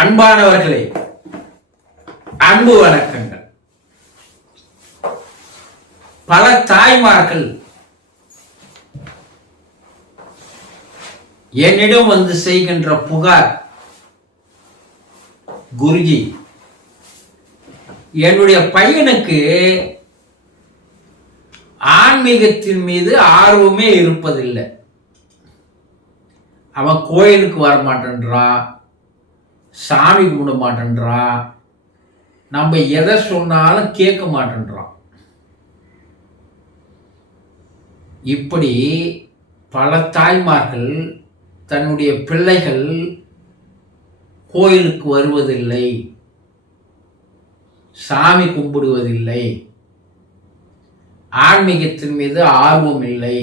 அன்பானவர்களே, அன்பு வணக்கங்கள். பல தாய்மார்கள் என்னிடம் வந்து செய்கின்ற புகார், குருஜி, என்னுடைய பையனுக்கு ஆன்மீகத்தின் மீது ஆர்வமே இருப்பதில்லை. அவன் கோயிலுக்கு வர மாட்டேன்றான், சாமி கும்பிட மாட்டேன்றான், நம்ம எதை சொன்னாலும் கேட்க மாட்டேன்றான். இப்படி பல தாய்மார்கள் தன்னுடைய பிள்ளைகள் கோயிலுக்கு வருவதில்லை, சாமி கும்பிடுவதில்லை, ஆன்மீகத்தின் மீது ஆர்வம் இல்லை,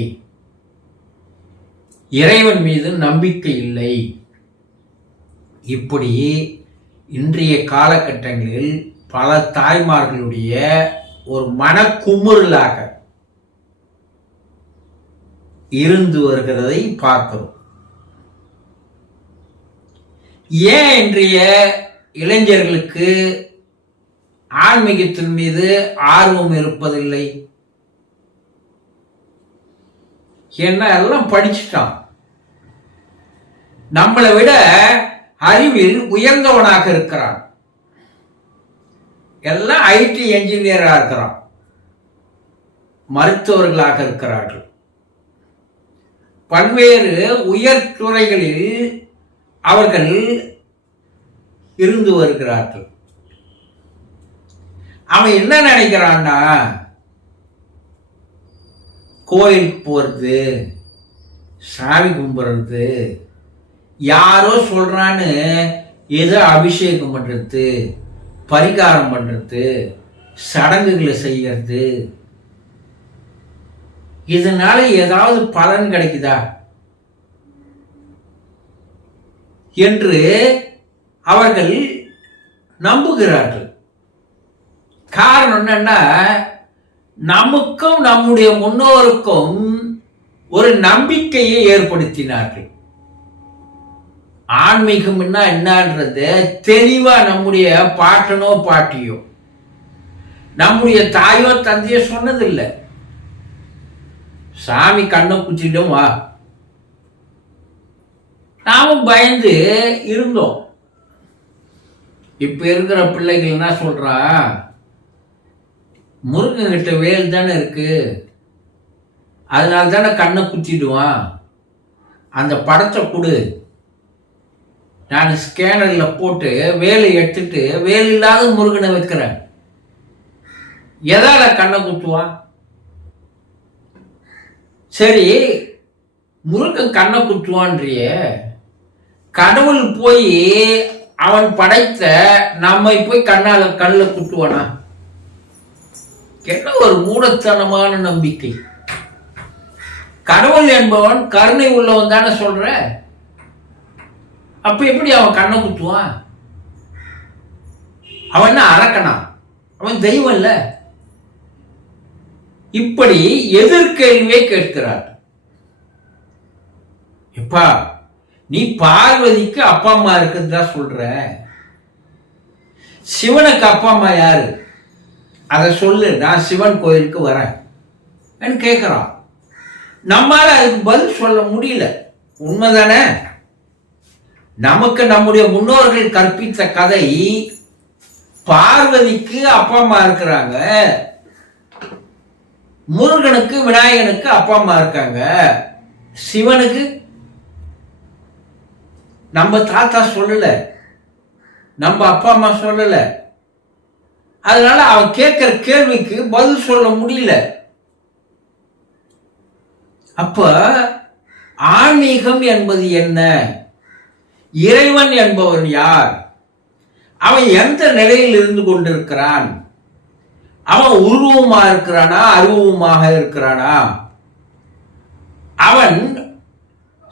இறைவன் மீது நம்பிக்கை இல்லை. இப்படி இன்றைய காலகட்டங்களில் பல தாய்மார்களுடைய ஒரு மனக்குமுறலாக இருந்து வருகிறதை பார்க்கிறோம். ஏன் இன்றைய இளைஞர்களுக்கு ஆன்மீகத்தின் மீது ஆர்வம் இருப்பதில்லை? என்ன எல்லாம் படிச்சுட்டான், நம்மளை விட அறிவில் உயர்ந்தவனாக இருக்கிறான், எல்லாம் ஐடி என்ஜினியராக இருக்கிறான், மருத்துவர்களாக இருக்கிறார்கள், பல்வேறு உயர் துறைகளில் அவர்கள் இருந்து வருகிறார்கள். அவன் என்ன நினைக்கிறான்னா, கோயிலுக்கு போறது, சாமி கும்பிட்றது, யாரோ சொல்றான்னு ஏதோ அபிஷேகம் பண்றது, பரிகாரம் பண்றது, சடங்குகளை செய்யறது, இதனால ஏதாவது பலன் கிடைக்குதா என்று அவர்கள் நம்புகிறார்கள். காரணம் என்னன்னா, நமக்கும் நம்முடைய முன்னோருக்கும் ஒரு நம்பிக்கையை ஏற்படுத்தினார்கள். ஆன்மீகம் என்னன்றது தெளிவா நம்முடைய பாட்டனோ பாட்டியோ நம்முடைய தாயோ தந்தையோ சொன்னதில்லை. சாமி கண்ணை குச்சிடும் வா, நாமும் பயந்து இருந்தோம். இப்ப இருக்கிற பிள்ளைகள் என்ன சொல்றா, முருகன் கிட்ட வேல் தானே இருக்கு, அதனால தானே கண்ணை குத்திடுவான், அந்த படத்தை கொடு, நான் ஸ்கேனரில் போட்டு வேலை எடுத்துட்டு வேல் இல்லாத முருகனை வைக்கிறேன், எதால கண்ணை குத்துவான்? சரி, முருகன் கண்ணை குத்துவான்றிய, கடவுள் போய் அவன் படைத்த நம்மை போய் கண்ணில் குத்துவானா? என்ன ஒரு மூடத்தனமான நம்பிக்கை. கடவுள் என்பவன் கருணை உள்ளவன் தானே சொல்ற, அப்ப எப்படி அவன் கண்ணை குத்துவான்? அவன் என்ன அரக்கனா? அவன் தெய்வம் இல்ல. இப்படி எதிர்கேள்வியை கேட்கிறார். எப்பா, நீ பார்வதிக்கு அப்பா அம்மா இருக்குன்னு சொல்ற, சிவனுக்கு அப்பா அம்மா யாரு அதை சொல்லு, நான் சிவன் கோயிலுக்கு வரேன் கேட்கிறான். நம்மால அதுக்கு பதில் சொல்ல முடியல. உண்மைதானே? நமக்கு நம்முடைய முன்னோர்கள் கற்பித்த கதை, பார்வதிக்கு அப்பா அம்மா இருக்கிறாங்க, முருகனுக்கு விநாயகனுக்கு அப்பா அம்மா இருக்காங்க, சிவனுக்கு நம்ம தாத்தா சொல்லல, நம்ம அப்பா அம்மா சொல்லல. அதனால அவன் கேட்கிற கேள்விக்கு பதில் சொல்ல முடியல. அப்ப ஆன்மீகம் என்பது என்ன? இறைவன் என்பவன் யார்? அவன் எந்த நிலையில் இருந்து கொண்டிருக்கிறான்? அவன் உருவமா இருக்கிறானா, அருவமாக இருக்கிறானா? அவன்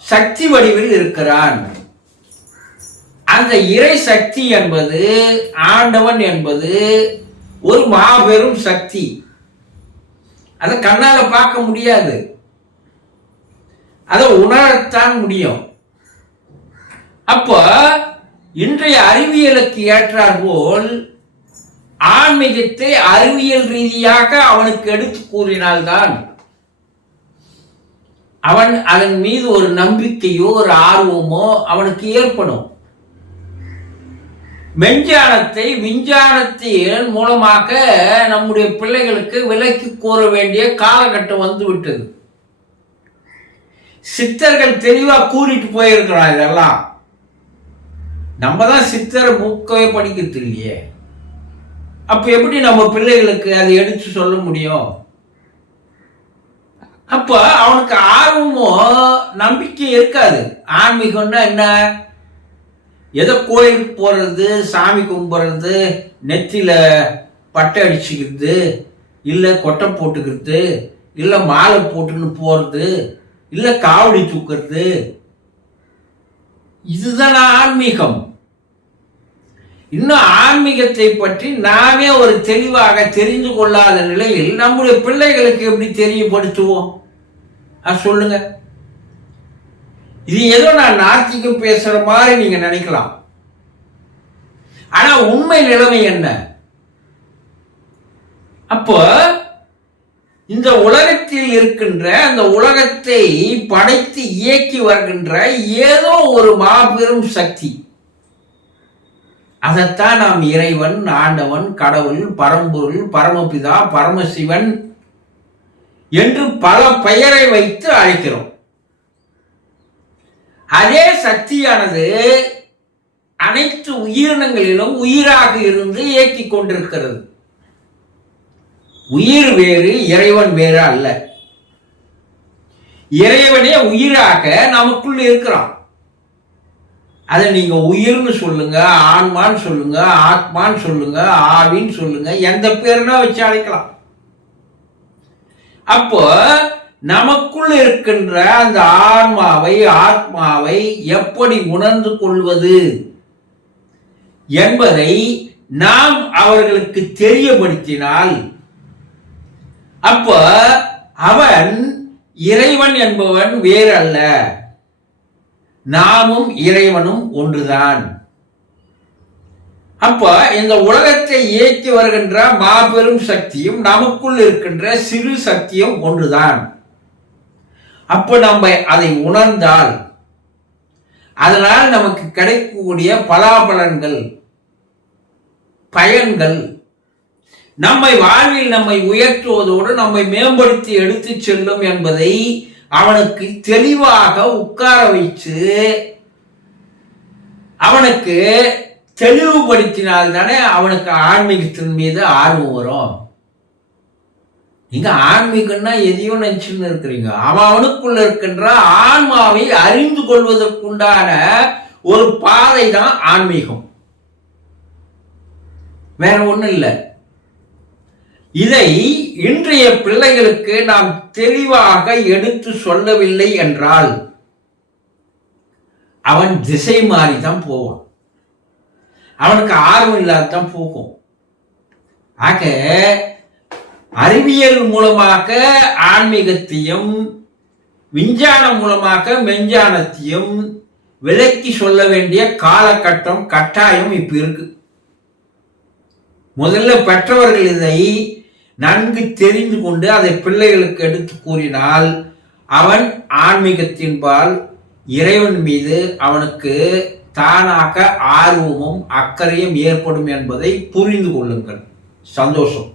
சக்தி வடிவில் இருக்கிறான். அந்த இறை சக்தி என்பது, ஆண்டவன் என்பது ஒரு மாபெரும் சக்தி. அதை கண்ணால பார்க்க முடியாது, அதை உணரத்தான் முடியும். அப்போ இன்றைய அறிவியலுக்கு ஏற்றாற்போல் ஆன்மீகத்தை அறிவியல் ரீதியாக அவனுக்கு எடுத்து கூறினால்தான் அவன் அதன் மீது ஒரு நம்பிக்கையோ ஒரு ஆர்வமோ அவனுக்கு ஏற்படும். மெஞ்ஞானத்தை விஞ்ஞானத்தின் மூலமாக நம்முடைய பிள்ளைகளுக்கு விலக்கி கூற வேண்டிய காலகட்டம் வந்து விட்டது. சித்தர்கள் தெளிவா கூறிட்டு போயிருக்கிறான். இதெல்லாம் நம்ம தான் சித்தரை புக்கவே படிக்கிறது இல்லையே. அப்ப எப்படி நம்ம பிள்ளைகளுக்கு அதை எடுத்து சொல்ல முடியும்? அப்ப அவனுக்கு ஆர்வமோ நம்பிக்கை இருக்காது. ஆன்மீகம்னா என்ன? ஏதோ கோயிலுக்கு போறது, சாமி கும்பிடுறது, நெத்தியில பட்டை அடிச்சுக்கிறது, இல்லை கொட்டை போட்டுக்கிறது, இல்லை மாலை போட்டுன்னு போறது, இல்லை காவடி தூக்குறது, இதுதான் ஆன்மீகம். இன்னும் ஆன்மீகத்தை பற்றி நாமே ஒரு தெளிவாக தெரிந்து கொள்ளாத நிலையில் நம்முடைய பிள்ளைகளுக்கு எப்படி தெரியப்படுத்துவோம்? சொல்லுங்க. இது ஏதோ நான் நாத்திகம் பேசுற மாதிரி நீங்க நினைக்கலாம். ஆனா உண்மை நிலைமை என்ன? அப்போ இந்த உலகத்தில் இருக்கின்ற, அந்த உலகத்தை படைத்து இயக்கி வருகின்ற ஏதோ ஒரு மாபெரும் சக்தி, அதைத்தான் நாம் இறைவன், ஆண்டவன், கடவுள், பரம்பொருள், பரமபிதா, பரமசிவன் என்று பல பெயரை வைத்து அழைக்கிறோம். அதே சக்தியானது அனைத்து உயிரினங்களிலும் உயிராக இருந்து இயக்கிக் கொண்டிருக்கிறது. உயிர் வேறு, இறைவன் வேறு அல்ல. இறைவனே உயிராக நமக்குள்ள இருக்கிறான். அதை நீங்க உயிர்னு சொல்லுங்க, ஆன்மான்னு சொல்லுங்க, ஆத்மான்னு சொல்லுங்க, ஆவின்னு சொல்லுங்க, எந்த பேருனா வச்சு அழைக்கலாம். அப்போ நமக்குள் இருக்கின்ற அந்த ஆன்மாவை, ஆத்மாவை எப்படி உணர்ந்து கொள்வது என்பதை நாம் அவர்களுக்கு தெரியப்படுத்தினால், அப்போ அவன் இறைவன் என்பவன் வேறு அல்ல, நாமும் இறைவனும் ஒன்றுதான். அப்ப இந்த உலகத்தை இயக்கி வருகின்ற மாபெரும் சக்தியும் நமக்குள் இருக்கின்ற சிறு சக்தியும் ஒன்றுதான். அப்ப நம்ம அதை உணர்ந்தால் அதனால் நமக்கு கிடைக்கக்கூடிய பலாபலன்கள், பயன்கள் நம்மை வாழ்வில் நம்மை உயர்த்துவதோடு நம்மை மேம்படுத்தி எடுத்து செல்லும் என்பதை அவனுக்கு தெளிவாக உட்கார வைத்து அவனுக்கு தெளிவுபடுத்தினால் தானே அவனுக்கு ஆன்மீகத்தின் மீது ஆர்வம் வரும். நீங்க ஆன்மீகம்னா எதையும் நினைச்சுன்னு இருக்கிறீங்க. அவனுக்குள்ள இருக்கின்ற ஆன்மாவை அறிந்து கொள்வதற்குண்டான ஒரு பாதை தான் ஆன்மீகம், வேற ஒண்ணும் இல்லை. இதை இன்றைய பிள்ளைகளுக்கு நாம் தெளிவாக எடுத்து சொல்லவில்லை என்றால் அவன் திசை மாறிதான் போவான், அவனுக்கு ஆர்வம் இல்லாதான் போகும். ஆக அறிவியல் மூலமாக ஆன்மீகத்தையும் விஞ்ஞானம் மூலமாக மெஞ்ஞானத்தையும் விலக்கி சொல்ல வேண்டிய காலகட்டம் கட்டாயம் இப்ப இருக்கு. முதல்ல பெற்றவர்கள் இதை நன்கு தெரிந்து கொண்டு அதை பிள்ளைகளுக்கு எடுத்து கூறினால் அவன் ஆன்மீகத்தின்பால் இறைவன் மீது அவனுக்கு தானாக ஆர்வமும் அக்கறையும் ஏற்படும் என்பதை புரிந்து கொள்ளுங்கள். சந்தோஷம்.